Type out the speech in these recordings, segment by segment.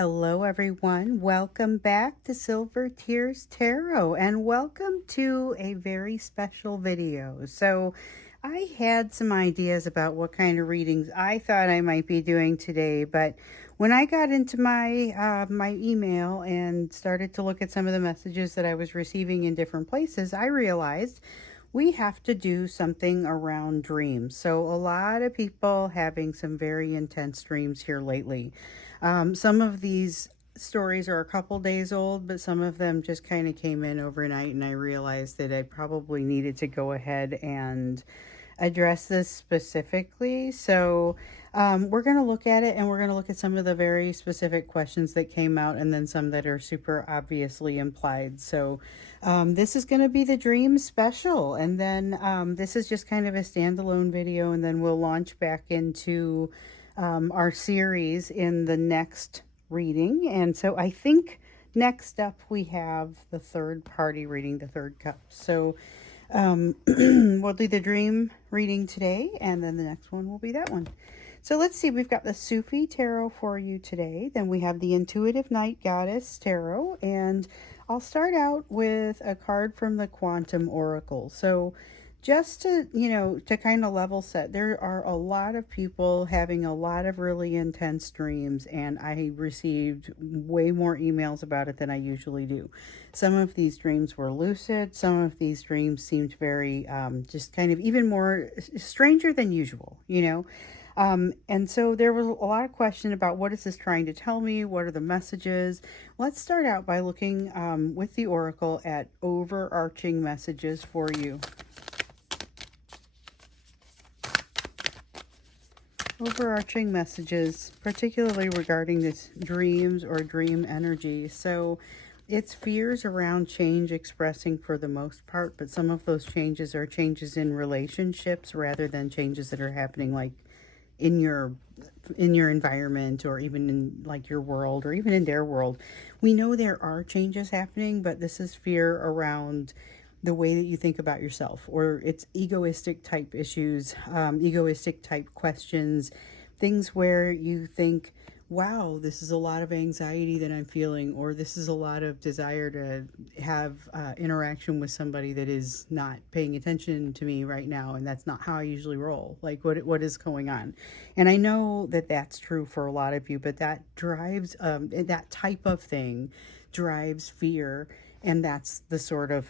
Hello, everyone. Welcome back to Silver Tears Tarot, and welcome to a very special video. So, I had some ideas about what kind of readings I thought I might be doing today, but when I got into my email and started to look at some of the messages that I was receiving in different places, I realized we have to do something around dreams. So, a lot of people having some very intense dreams here lately. Some of these stories are a couple days old, but some of them just kind of came in overnight, and I realized that I probably needed to go ahead and address this specifically. So we're going to look at it, and we're going to look at some of the very specific questions that came out, and then some that are super obviously implied. So this is going to be the dream special, and then this is just kind of a standalone video, and then we'll launch back into our series in the next reading. And so I think next up we have the third party reading, the third cup. So we'll do the dream reading today, and then the next one will be that one. So let's see, we've got the Sufi Tarot for you today. Then we have the Intuitive Night Goddess Tarot, and I'll start out with a card from the Quantum Oracle. So just to, to kind of level set, there are a lot of people having a lot of really intense dreams, and I received way more emails about it than I usually do. Some of these dreams were lucid. Some of these dreams seemed very, just kind of even more stranger than usual, and so there was a lot of question about what is this trying to tell me? What are the messages? Let's start out by looking with the Oracle at overarching messages for you. Overarching messages, particularly regarding this dreams or dream energy. So it's fears around change expressing for the most part, but some of those changes are changes in relationships rather than changes that are happening like in your environment, or even in like your world, or even in their world. We know there are changes happening, but this is fear around the way that you think about yourself, or it's egoistic type issues, egoistic type questions, things where you think, wow, this is a lot of anxiety that I'm feeling, or this is a lot of desire to have interaction with somebody that is not paying attention to me right now, and that's not how I usually roll. Like, what is going on? And I know that that's true for a lot of you, but that drives, that type of thing drives fear. And that's the sort of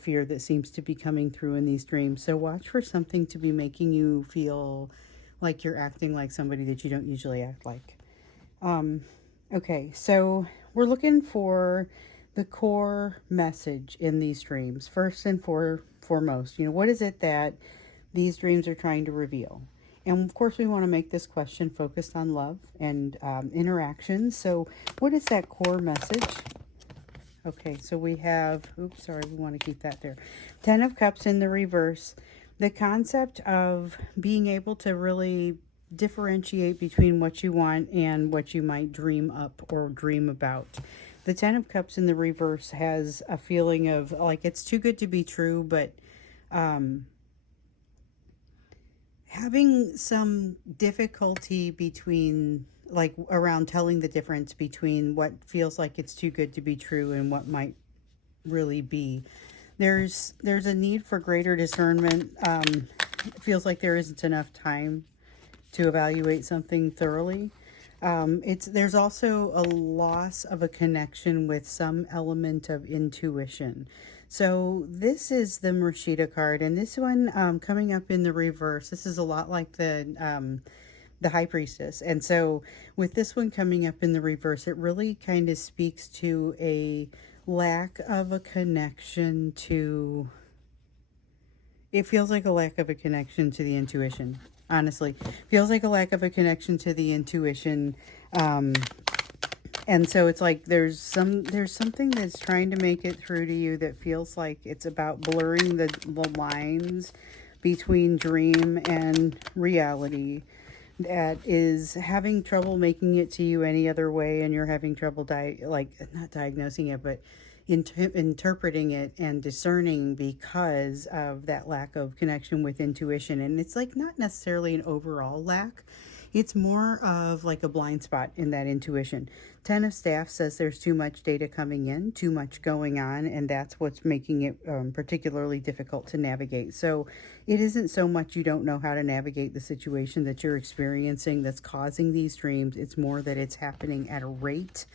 fear that seems to be coming through in these dreams. So watch for something to be making you feel like you're acting like somebody that you don't usually act like. Okay, so we're looking for the core message in these dreams. First and foremost, what is it that these dreams are trying to reveal? And of course, we want to make this question focused on love and interactions. So what is that core message? Okay, so we have, we want to keep that there. 10 of Cups in the reverse. The concept of being able to really differentiate between what you want and what you might dream up or dream about. The 10 of Cups in the reverse has a feeling of like it's too good to be true, but having some difficulty between, like, around telling the difference between what feels like it's too good to be true and what might really be. There's a need for greater discernment. It feels like there isn't enough time to evaluate something thoroughly. There's also a loss of a connection with some element of intuition. So this is the Mrshida card, and this one coming up in the reverse, this is a lot like the High Priestess. And so with this one coming up in the reverse, it really kind of speaks to a lack of a connection to, it feels like a lack of a connection to the intuition. Honestly, feels like a lack of a connection to the intuition. And so it's like there's something that's trying to make it through to you that feels like it's about blurring the lines between dream and reality, that is having trouble making it to you any other way, and you're having trouble not diagnosing it, but interpreting it and discerning because of that lack of connection with intuition. And it's like not necessarily an overall lack. It's more of like a blind spot in that intuition. Ten of Staff says there's too much data coming in, too much going on, and that's what's making it particularly difficult to navigate. So it isn't so much you don't know how to navigate the situation that you're experiencing that's causing these dreams. It's more that it's happening at a rate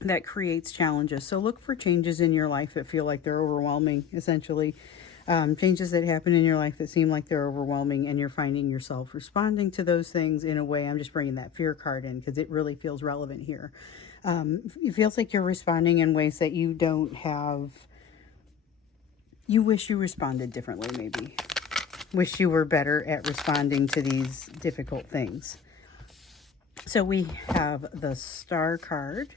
that creates challenges. So look for changes in your life that feel like they're overwhelming, essentially. Changes that happen in your life that seem like they're overwhelming, and you're finding yourself responding to those things in a way. I'm just bringing that fear card in because it really feels relevant here. It feels like you're responding in ways that you don't have. You wish you responded differently, maybe. Wish you were better at responding to these difficult things. So we have the Star card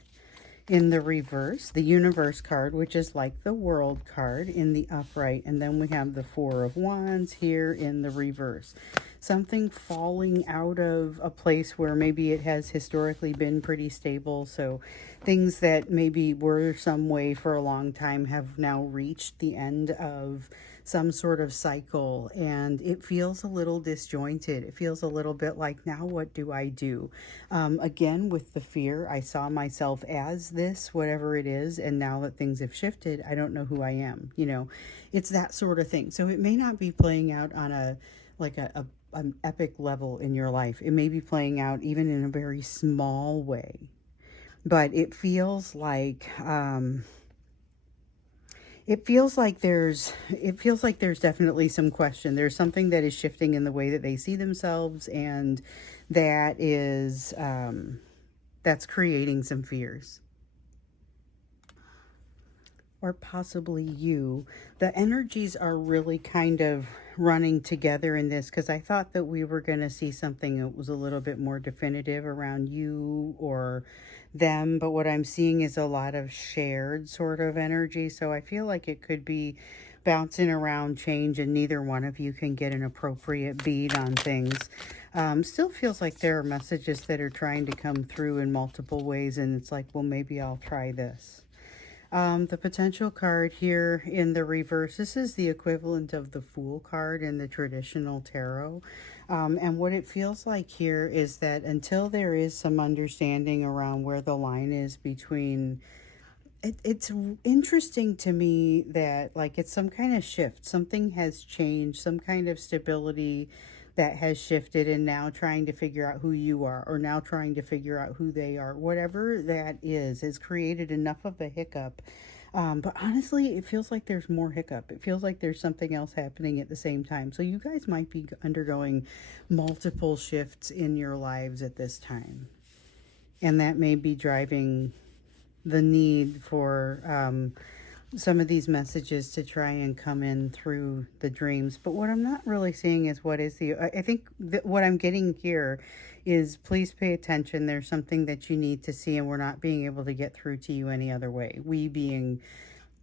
in the reverse, the Universe card, which is like the World card, in the upright, and then we have the Four of Wands here in the reverse. Something falling out of a place where maybe it has historically been pretty stable, so things that maybe were some way for a long time have now reached the end of some sort of cycle, and it feels a little disjointed. It feels a little bit like, now what do I do? Again, with the fear, I saw myself as this, whatever it is, and now that things have shifted, I don't know who I am. You know, it's that sort of thing. So it may not be playing out on an epic level in your life. It may be playing out even in a very small way, but it feels like there's definitely some question. There's something that is shifting in the way that they see themselves, and that is that's creating some fears. Or possibly you. The energies are really kind of running together in this, because I thought that we were going to see something that was a little bit more definitive around you or them, but what I'm seeing is a lot of shared sort of energy. So I feel like it could be bouncing around change, and neither one of you can get an appropriate bead on things. Still feels like there are messages that are trying to come through in multiple ways, and it's like, well, maybe I'll try this. The potential card here in the reverse, this is the equivalent of the Fool card in the traditional tarot. And what it feels like here is that until there is some understanding around where the line is between, it's interesting to me that like it's some kind of shift. Something has changed, some kind of stability that has shifted, and now trying to figure out who you are, or now trying to figure out who they are. Whatever that is has created enough of a hiccup. But honestly, it feels like there's more hiccup. It feels like there's something else happening at the same time. So you guys might be undergoing multiple shifts in your lives at this time. And that may be driving the need for some of these messages to try and come in through the dreams. But what I'm not really seeing is what is the, I think that what I'm getting here is, please pay attention. There's something that you need to see, and we're not being able to get through to you any other way. We being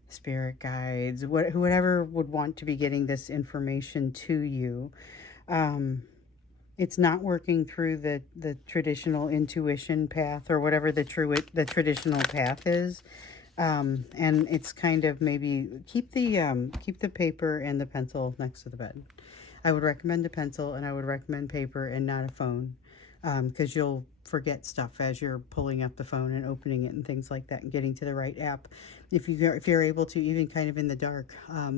spirit guides, whoever would want to be getting this information to you. It's not working through the traditional intuition path, or whatever the traditional path is. And it's kind of, maybe keep the paper and the pencil next to the bed. I would recommend a pencil, and I would recommend paper and not a phone, because you'll forget stuff as you're pulling up the phone and opening it and things like that, and getting to the right app. If you're able to, even kind of in the dark,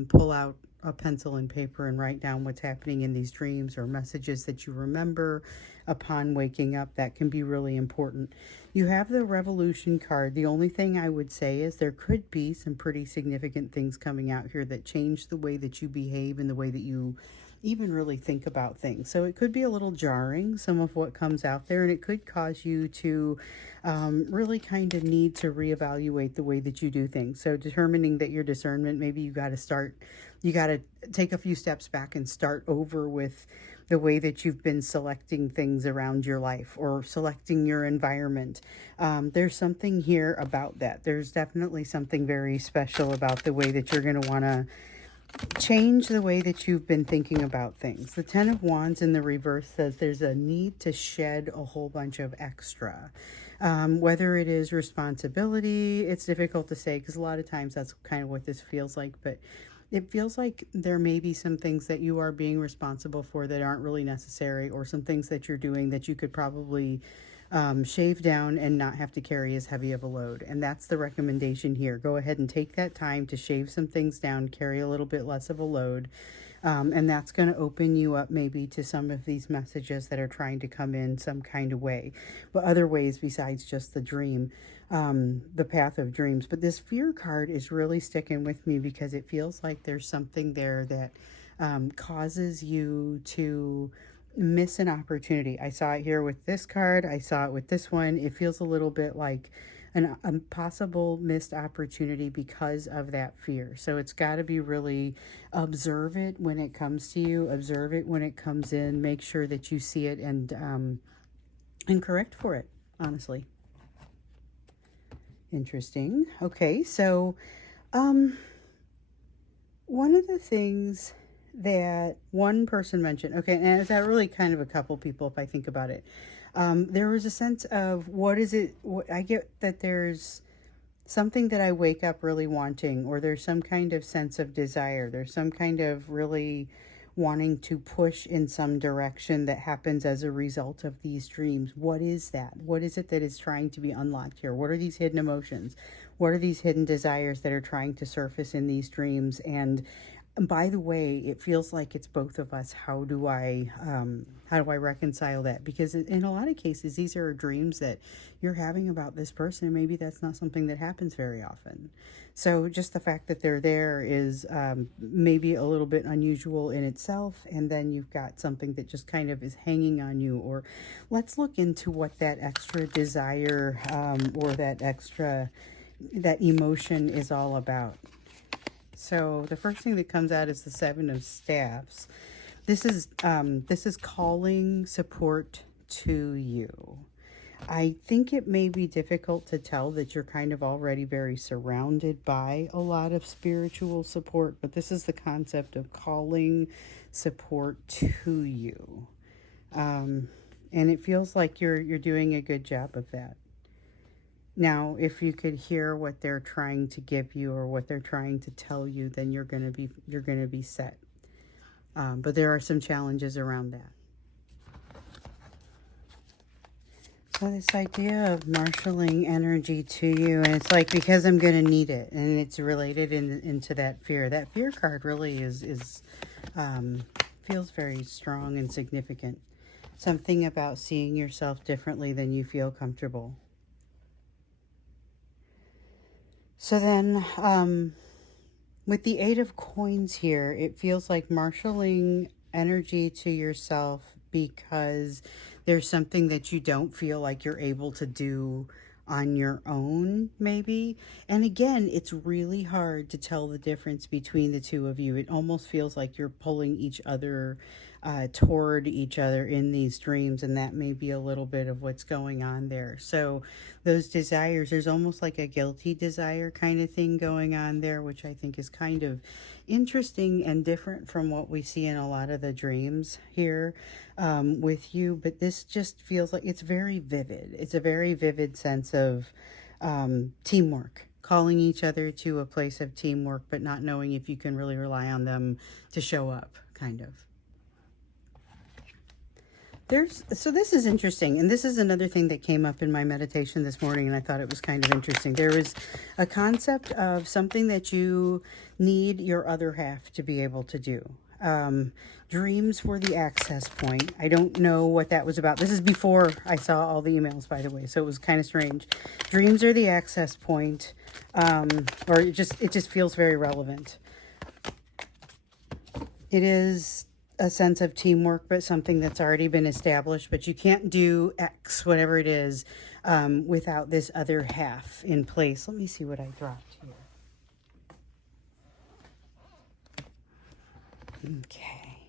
pull out a pencil and paper and write down what's happening in these dreams, or messages that you remember upon waking up. That can be really important. You have the Revolution card. The only thing I would say is there could be some pretty significant things coming out here that change the way that you behave and the way that you even really think about things. So it could be a little jarring, some of what comes out there, and it could cause you to really kind of need to reevaluate the way that you do things. So determining that your discernment, maybe you got to take a few steps back and start over with the way that you've been selecting things around your life, or selecting your environment. There's something here about that. There's definitely something very special about the way that you're going to want to change the way that you've been thinking about things. The Ten of Wands in the reverse says there's a need to shed a whole bunch of extra. Whether it is responsibility, it's difficult to say, because a lot of times that's kind of what this feels like, but it feels like there may be some things that you are being responsible for that aren't really necessary, or some things that you're doing that you could probably shave down and not have to carry as heavy of a load. And that's the recommendation here. Go ahead and take that time to shave some things down, carry a little bit less of a load. And that's going to open you up maybe to some of these messages that are trying to come in some kind of way, but other ways besides just the dream, the path of dreams. But this fear card is really sticking with me because it feels like there's something there that causes you to miss an opportunity. I saw it here with this card. I saw it with this one. It feels a little bit like a possible missed opportunity because of that fear. So it's got to be really observe it when it comes to you. Observe it when it comes in. Make sure that you see it and correct for it, honestly. Interesting. Okay, so one of the things that one person mentioned, okay, and it's really kind of a couple people if I think about it. There was a sense of what is it, I get that there's something that I wake up really wanting, or there's some kind of sense of desire. There's some kind of really wanting to push in some direction that happens as a result of these dreams. What is that? What is it that is trying to be unlocked here? What are these hidden emotions? What are these hidden desires that are trying to surface in these dreams? And by the way, it feels like it's both of us. How do I reconcile that? Because in a lot of cases, these are dreams that you're having about this person, and maybe that's not something that happens very often. So just the fact that they're there is maybe a little bit unusual in itself, and then you've got something that just kind of is hanging on you. Or let's look into what that extra desire or that emotion is all about. So the first thing that comes out is the Seven of Staffs. This is calling support to you. I think it may be difficult to tell that you're kind of already very surrounded by a lot of spiritual support, but this is the concept of calling support to you. And it feels like you're doing a good job of that. Now, if you could hear what they're trying to give you or what they're trying to tell you, then you're gonna be set. But there are some challenges around that. So this idea of marshaling energy to you, and it's like, because I'm gonna need it, and it's related into that fear. That fear card really is feels very strong and significant. Something about seeing yourself differently than you feel comfortable. So then, with the Eight of Coins here, it feels like marshaling energy to yourself because there's something that you don't feel like you're able to do on your own, maybe. And again, it's really hard to tell the difference between the two of you. It almost feels like you're pulling each other toward each other in these dreams, and that may be a little bit of what's going on there. So those desires, there's almost like a guilty desire kind of thing going on there, which I think is kind of interesting and different from what we see in a lot of the dreams here with you. But this just feels like it's very vivid. It's a very vivid sense of teamwork, calling each other to a place of teamwork, but not knowing if you can really rely on them to show up, kind of. So this is interesting, and this is another thing that came up in my meditation this morning, and I thought it was kind of interesting. There was a concept of something that you need your other half to be able to do. Dreams were the access point. I don't know what that was about. This is before I saw all the emails, by the way, so it was kind of strange. Dreams are the access point, or it just feels very relevant. It is a sense of teamwork, but something that's already been established. But you can't do X, whatever it is, without this other half in place. Let me see what I dropped here. Okay.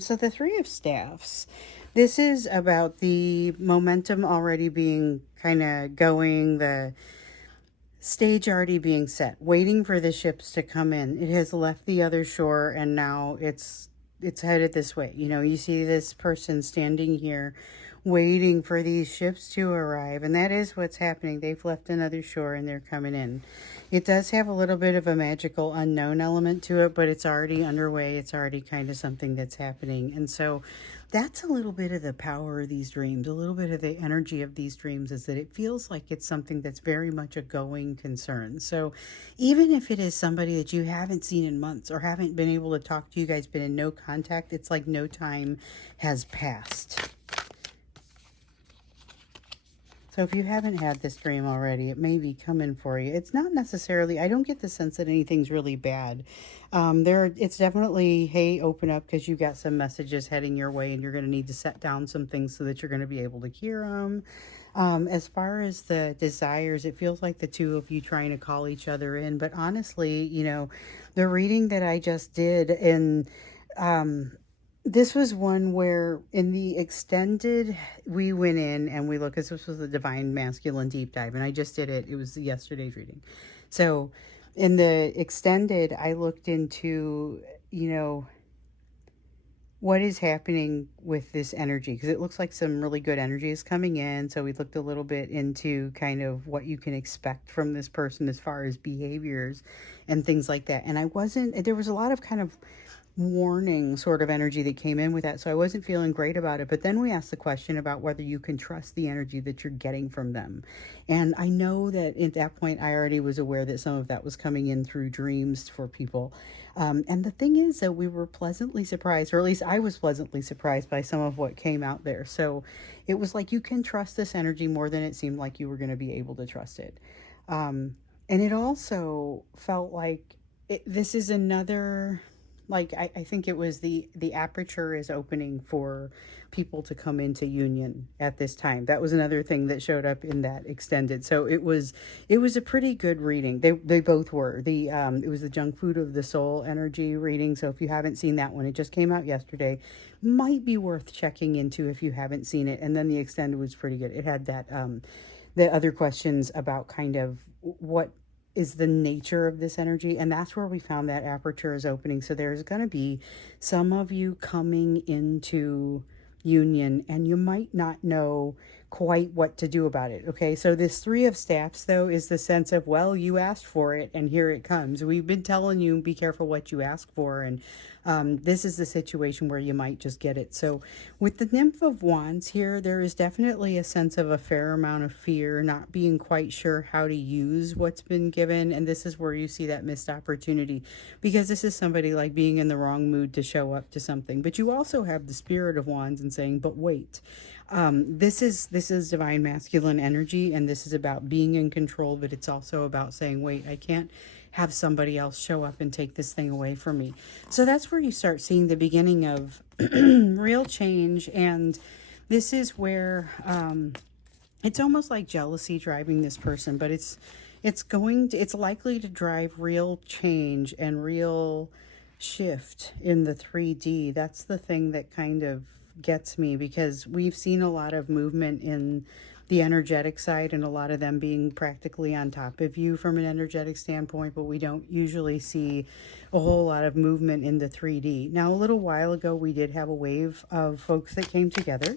So the Three of Staffs. This is about the momentum already being kind of going, the stage already being set, waiting for the ships to come in. It has left the other shore, and now it's headed this way. You know, you see this person standing here waiting for these ships to arrive. And that is what's happening. They've left another shore and they're coming in. It does have a little bit of a magical unknown element to it, but it's already underway. It's already kind of something that's happening. And so that's a little bit of the power of these dreams, a little bit of the energy of these dreams, is that it feels like it's something that's very much a going concern. So even if it is somebody that you haven't seen in months or haven't been able to talk to, you guys been in no contact, it's like no time has passed. So if you haven't had this dream already, it may be coming for you. It's not necessarily, I don't get the sense that anything's really bad. It's definitely, hey, open up, because you got some messages heading your way and you're going to need to set down some things so that you're going to be able to hear them. As far as the desires, it feels like the two of you trying to call each other in. But honestly, you know, the reading that I just did, and this was one where in the extended, we went in and we looked, because this was the Divine Masculine Deep Dive, and I just did it. It was yesterday's reading. So in the extended, I looked into, you know, what is happening with this energy, because it looks like some really good energy is coming in. So we looked a little bit into kind of what you can expect from this person as far as behaviors and things like that. And there was a lot of kind of warning sort of energy that came in with that, so I wasn't feeling great about it. But then we asked the question about whether you can trust the energy that you're getting from them, and I know that at that point I already was aware that some of that was coming in through dreams for people, and the thing is that we were pleasantly surprised, or at least I was pleasantly surprised by some of what came out there. So it was like, you can trust this energy more than it seemed like you were going to be able to trust it. And it also felt like this is another, like, I think it was the aperture is opening for people to come into union at this time. That was another thing that showed up in that extended. So it was a pretty good reading. They both were. It was the Junk Food of the Soul energy reading. So if you haven't seen that one, it just came out yesterday. Might be worth checking into if you haven't seen it. And then the extended was pretty good. It had that the other questions about kind of what is the nature of this energy, and that's where we found that aperture is opening. So there's going to be some of you coming into union and you might not know quite what to do about it. Okay, so this Three of Staffs though is the sense of, well, you asked for it and here it comes. We've been telling you, be careful what you ask for, and this is the situation where you might just get it. So with the Nymph of Wands here, there is definitely a sense of a fair amount of fear, not being quite sure how to use what's been given. And this is where you see that missed opportunity, because this is somebody like being in the wrong mood to show up to something. But you also have the Spirit of Wands and saying, but wait, this is Divine Masculine energy, and this is about being in control, but it's also about saying, wait, I can't have somebody else show up and take this thing away from me. So that's where you start seeing the beginning of real change. And this is where it's almost like jealousy driving this person, but it's likely to drive real change and real shift in the 3D. That's the thing that kind of gets me, because we've seen a lot of movement in the energetic side, and a lot of them being practically on top of you from an energetic standpoint, but we don't usually see a whole lot of movement in the 3D. Now, a little while ago, we did have a wave of folks that came together.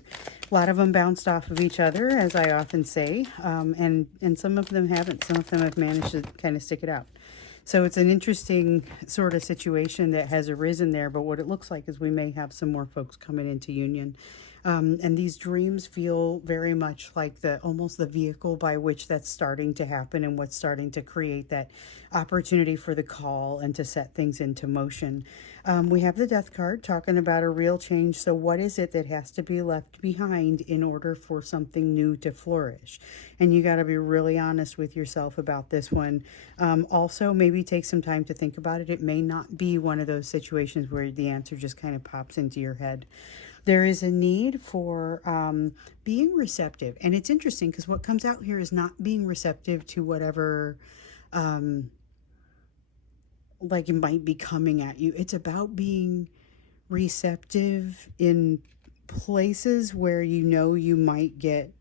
A lot of them bounced off of each other, as I often say, and some of them haven't. Some of them have managed to kind of stick it out. So it's an interesting sort of situation that has arisen there, but what it looks like is we may have some more folks coming into union. And these dreams feel very much like almost the vehicle by which that's starting to happen, and what's starting to create that opportunity for the call and to set things into motion. We have the Death card talking about a real change. So what is it that has to be left behind in order for something new to flourish? And you got to be really honest with yourself about this one. Also, maybe take some time to think about it. It may not be one of those situations where the answer just kind of pops into your head. There is a need for being receptive. And it's interesting because what comes out here is not being receptive to whatever like it might be coming at you. It's about being receptive in places where you know you might get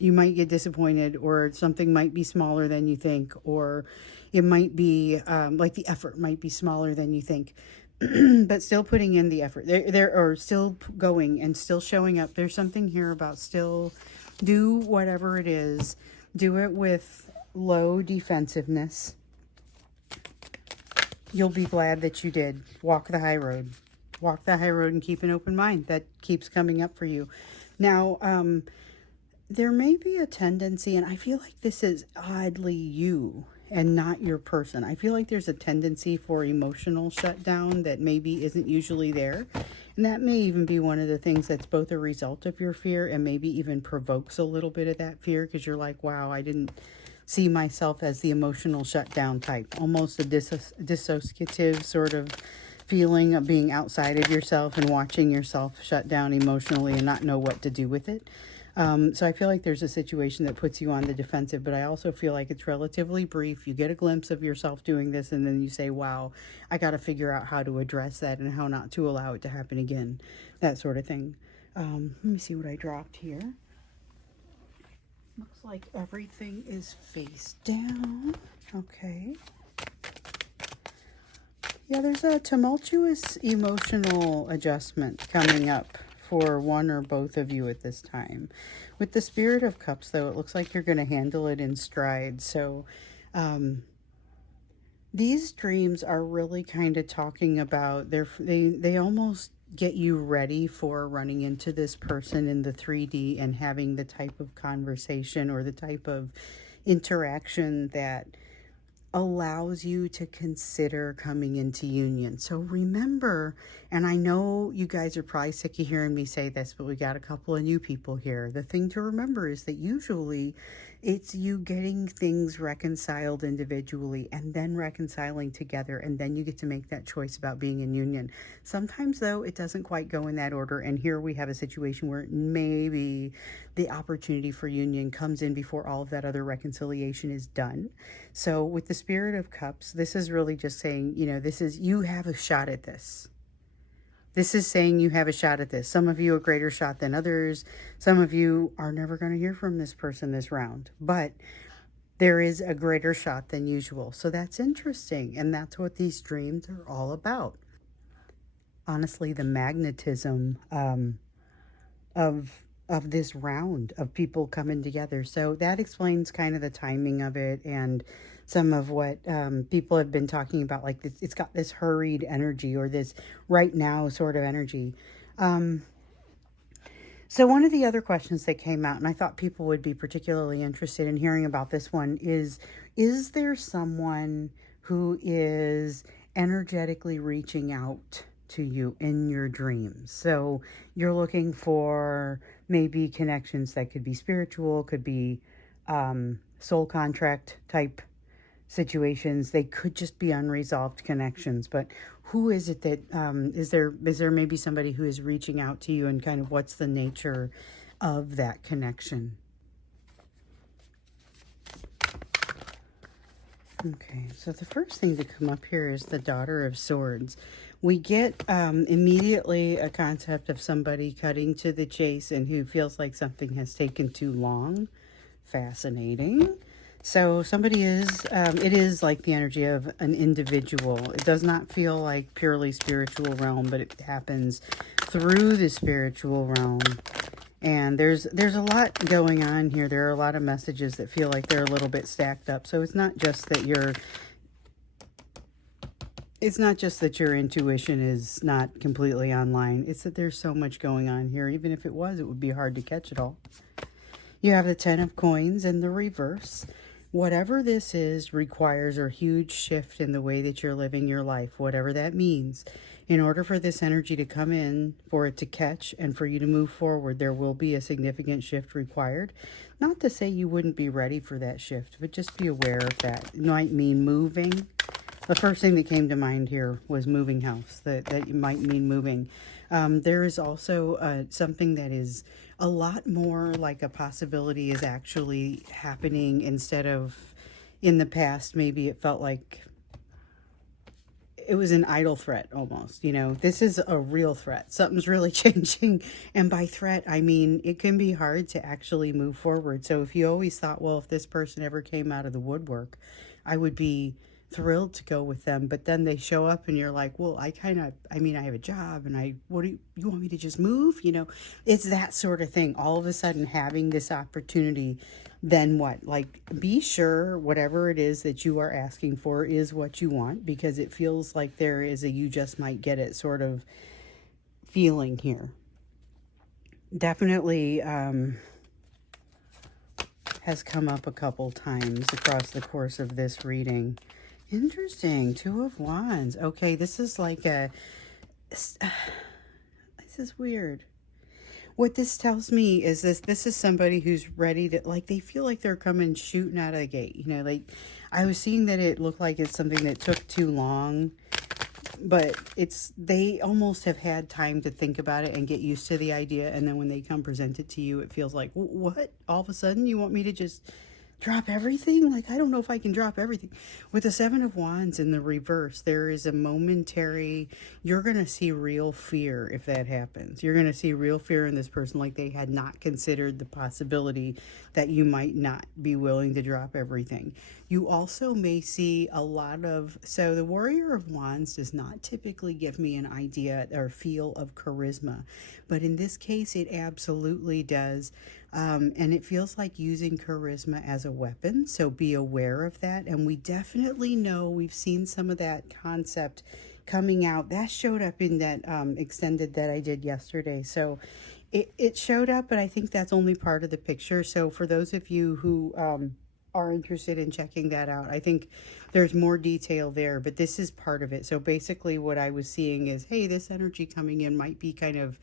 disappointed, or something might be smaller than you think, or it might be like the effort might be smaller than you think. but still putting in the effort. Or still going and still showing up. There's something here about still do whatever it is. Do it with low defensiveness. You'll be glad that you did. Walk the high road. Walk the high road and keep an open mind. That keeps coming up for you. Now, there may be a tendency, and I feel like this is oddly you and not your person. I feel like there's a tendency for emotional shutdown that maybe isn't usually there. And that may even be one of the things that's both a result of your fear and maybe even provokes a little bit of that fear, because you're like, wow, I didn't see myself as the emotional shutdown type. Almost a dissociative sort of feeling of being outside of yourself and watching yourself shut down emotionally and not know what to do with it. So I feel like there's a situation that puts you on the defensive, but I also feel like it's relatively brief. You get a glimpse of yourself doing this, and then you say, wow, I got to figure out how to address that and how not to allow it to happen again, that sort of thing. Let me see what I dropped here. Looks like everything is face down. Okay. Yeah, there's a tumultuous emotional adjustment coming up for one or both of you at this time. With the Spirit of Cups, though, it looks like you're going to handle it in stride. So these dreams are really kind of talking about, they almost get you ready for running into this person in the 3D and having the type of conversation or the type of interaction that allows you to consider coming into union. So remember, and I know you guys are probably sick of hearing me say this, but we got a couple of new people here. The thing to remember is that usually it's you getting things reconciled individually and then reconciling together, and then you get to make that choice about being in union. Sometimes, though, it doesn't quite go in that order, and here we have a situation where maybe the opportunity for union comes in before all of that other reconciliation is done. So with the Spirit of Cups, this is really just saying, you know, this is, you have a shot at this. This is saying you have a shot at this. Some of you a greater shot than others. Some of you are never going to hear from this person this round. But there is a greater shot than usual. So that's interesting. And that's what these dreams are all about. Honestly, the magnetism of this round of people coming together. So that explains kind of the timing of it and some of what people have been talking about. Like it's got this hurried energy or this right now sort of energy. So one of the other questions that came out, and I thought people would be particularly interested in hearing about this one, is there someone who is energetically reaching out to you in your dreams? So you're looking for maybe connections that could be spiritual, could be soul contract type situations. They could just be unresolved connections. But who is it that is there maybe somebody who is reaching out to you, and kind of what's the nature of that connection? Okay, so the first thing to come up here is the Daughter of Swords. We get immediately a concept of somebody cutting to the chase and who feels like something has taken too long. Fascinating. So somebody is, it is like the energy of an individual. It does not feel like purely spiritual realm, but it happens through the spiritual realm. And there's a lot going on here. There are a lot of messages that feel like they're a little bit stacked up. So it's not just that your intuition is not completely online. It's that there's so much going on here. Even if it was, it would be hard to catch it all. You have the 10 of Coins in the reverse. Whatever this is requires a huge shift in the way that you're living your life, whatever that means. In order for this energy to come in, for it to catch, and for you to move forward, there will be a significant shift required. Not to say you wouldn't be ready for that shift, but just be aware of that. It might mean moving. The first thing that came to mind here was moving house, that might mean moving. There is also something that is a lot more like a possibility is actually happening, instead of in the past, maybe it felt like it was an idle threat almost. You know, this is a real threat. Something's really changing. And by threat, I mean, it can be hard to actually move forward. So if you always thought, well, if this person ever came out of the woodwork, I would be thrilled to go with them, but then they show up and you're like, well, I mean, I have a job and what do you want me to just move? You know, it's that sort of thing. All of a sudden having this opportunity, then what? Like, be sure whatever it is that you are asking for is what you want, because it feels like there is a you just might get it sort of feeling here. Definitely has come up a couple times across the course of this reading. Interesting. Two of Wands. Okay, this is like this is weird. What this tells me is this is somebody who's ready to, like, they feel like they're coming shooting out of the gate. You know, like, I was seeing that it looked like it's something that took too long, but they almost have had time to think about it and get used to the idea, and then when they come present it to you, it feels like, what? All of a sudden you want me to just drop everything? Like, I don't know if I can drop everything. With the Seven of Wands in the reverse, there is a momentary, you're going to see real fear if that happens. You're going to see real fear in this person, like they had not considered the possibility that you might not be willing to drop everything. You also may see a lot of, so the Warrior of Wands does not typically give me an idea or feel of charisma, but in this case it absolutely does. And it feels like using charisma as a weapon, so be aware of that. And we definitely know, we've seen some of that concept coming out. That showed up in that extended that I did yesterday. So it showed up, but I think that's only part of the picture. So for those of you who are interested in checking that out, I think there's more detail there, but this is part of it. So basically what I was seeing is, hey, this energy coming in might be kind of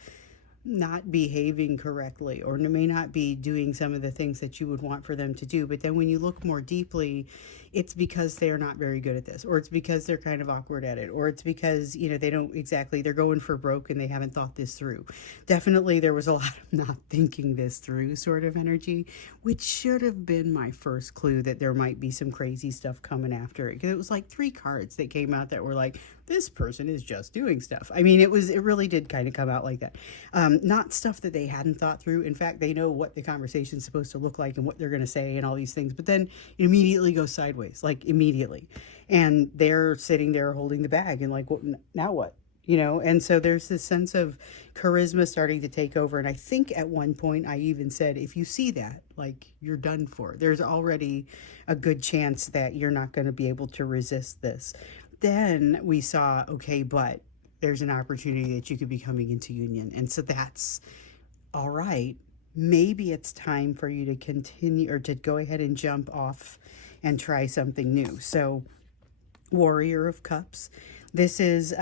not behaving correctly, or may not be doing some of the things that you would want for them to do. But then when you look more deeply, it's because they're not very good at this, or it's because they're kind of awkward at it, or it's because, you know, they don't exactly, they're going for broke and they haven't thought this through. Definitely there was a lot of not thinking this through sort of energy, which should have been my first clue that there might be some crazy stuff coming after it, because it was like 3 cards that came out that were like, this person is just doing stuff. I mean, it really did kind of come out like that. Not stuff that they hadn't thought through. In fact, they know what the conversation is supposed to look like and what they're going to say and all these things, but then it immediately goes sideways, like immediately. And they're sitting there holding the bag and like, now what? You know, and so there's this sense of charisma starting to take over. And I think at one point I even said, if you see that, like, you're done for. There's already a good chance that you're not going to be able to resist this. Then we saw, okay, but there's an opportunity that you could be coming into union. And so that's all right. Maybe it's time for you to continue, or to go ahead and jump off and try something new. So Warrior of Cups. This is,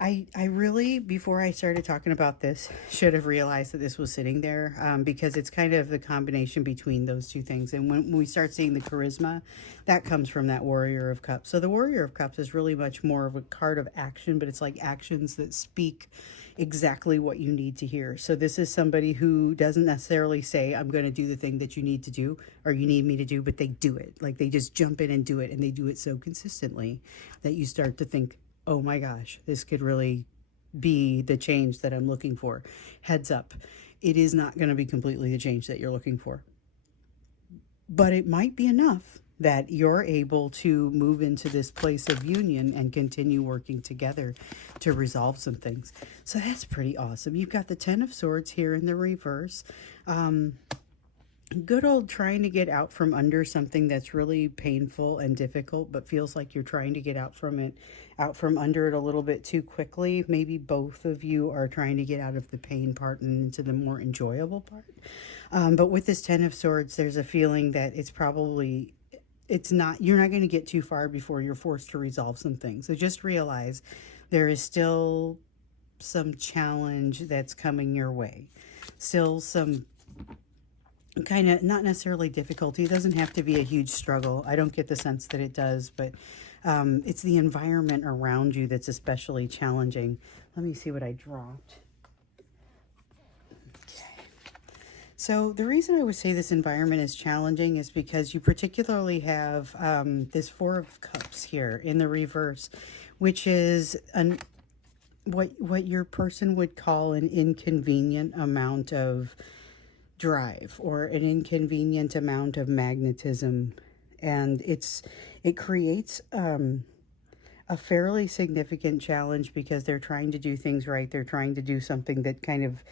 I really, before I started talking about this, should have realized that this was sitting there, because it's kind of the combination between those two things. And when we start seeing the charisma, that comes from that Warrior of Cups. So the Warrior of Cups is really much more of a card of action, but it's like actions that speak exactly what you need to hear. So this is somebody who doesn't necessarily say, I'm going to do the thing that you need to do or you need me to do, but they do it. Like, they just jump in and do it, and they do it so consistently that you start to think, oh my gosh, this could really be the change that I'm looking for. Heads up, it is not going to be completely the change that you're looking for. But it might be enough that you're able to move into this place of union and continue working together to resolve some things. So that's pretty awesome. You've got the Ten of Swords here in the reverse. Good old trying to get out from under something that's really painful and difficult, but feels like you're trying to get out from under it a little bit too quickly. Maybe both of you are trying to get out of the pain part and into the more enjoyable part. But with this Ten of Swords, there's a feeling that you're not going to get too far before you're forced to resolve some things. So just realize there is still some challenge that's coming your way. Still some kind of, not necessarily difficulty. It doesn't have to be a huge struggle. I don't get the sense that it does, but it's the environment around you that's especially challenging. Let me see what I dropped. Okay. So the reason I would say this environment is challenging is because you particularly have this Four of Cups here in the reverse, which is what your person would call an inconvenient amount of drive, or an inconvenient amount of magnetism And it creates a fairly significant challenge because they're trying to do things right. They're trying to do something that kind of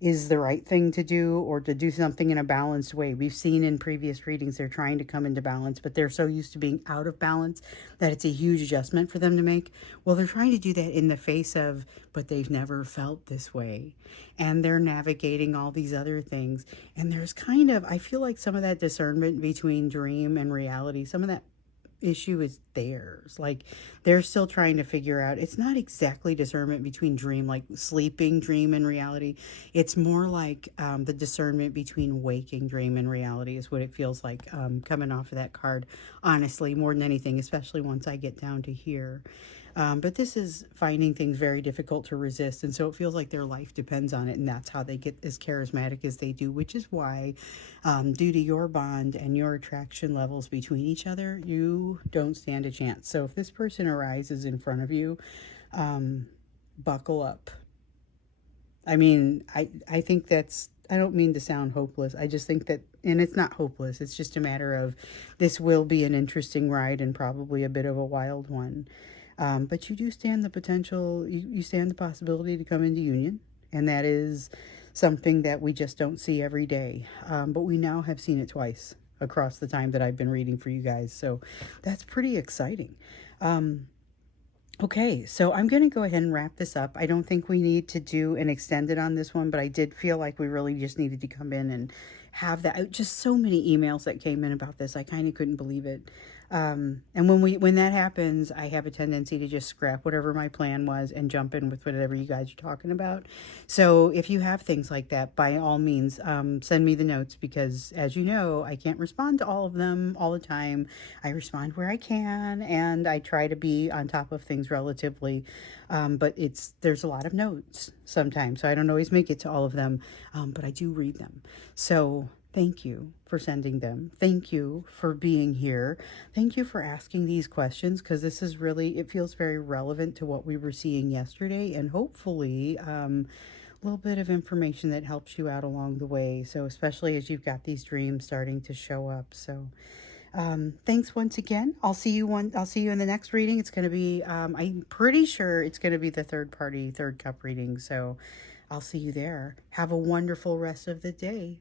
is the right thing to do, or to do something in a balanced way. We've seen in previous readings they're trying to come into balance, but they're so used to being out of balance that it's a huge adjustment for them to make. Well, they're trying to do that in the face of, but they've never felt this way. And they're navigating all these other things. And there's kind of, I feel like some of that discernment between dream and reality, some of that issue is theirs. Like, they're still trying to figure out, it's not exactly discernment between dream, like sleeping dream and reality. It's more like the discernment between waking dream and reality is what it feels like, coming off of that card, honestly, more than anything, especially once I get down to here. But this is finding things very difficult to resist. And so it feels like their life depends on it. And that's how they get as charismatic as they do, which is why, due to your bond and your attraction levels between each other, you don't stand a chance. So if this person arises in front of you, buckle up. I mean, I think that's, I don't mean to sound hopeless. I just think that, and it's not hopeless. It's just a matter of, this will be an interesting ride and probably a bit of a wild one. But you do stand the potential, you stand the possibility to come into union. And that is something that we just don't see every day. But we now have seen it twice across the time that I've been reading for you guys. So that's pretty exciting. Okay, so I'm going to go ahead and wrap this up. I don't think we need to do an extended on this one, but I did feel like we really just needed to come in and have that. Just so many emails that came in about this. I kind of couldn't believe it. And when that happens, I have a tendency to just scrap whatever my plan was and jump in with whatever you guys are talking about. So if you have things like that, by all means, send me the notes, because as you know, I can't respond to all of them all the time. I respond where I can, and I try to be on top of things relatively. But there's a lot of notes sometimes, so I don't always make it to all of them, but I do read them. So thank you for sending them. Thank you for being here. Thank you for asking these questions, because this is really, it feels very relevant to what we were seeing yesterday, and hopefully a little bit of information that helps you out along the way. So especially as you've got these dreams starting to show up. So thanks once again. I'll see you in the next reading. It's going to be, I'm pretty sure it's going to be the third cup reading. So I'll see you there. Have a wonderful rest of the day.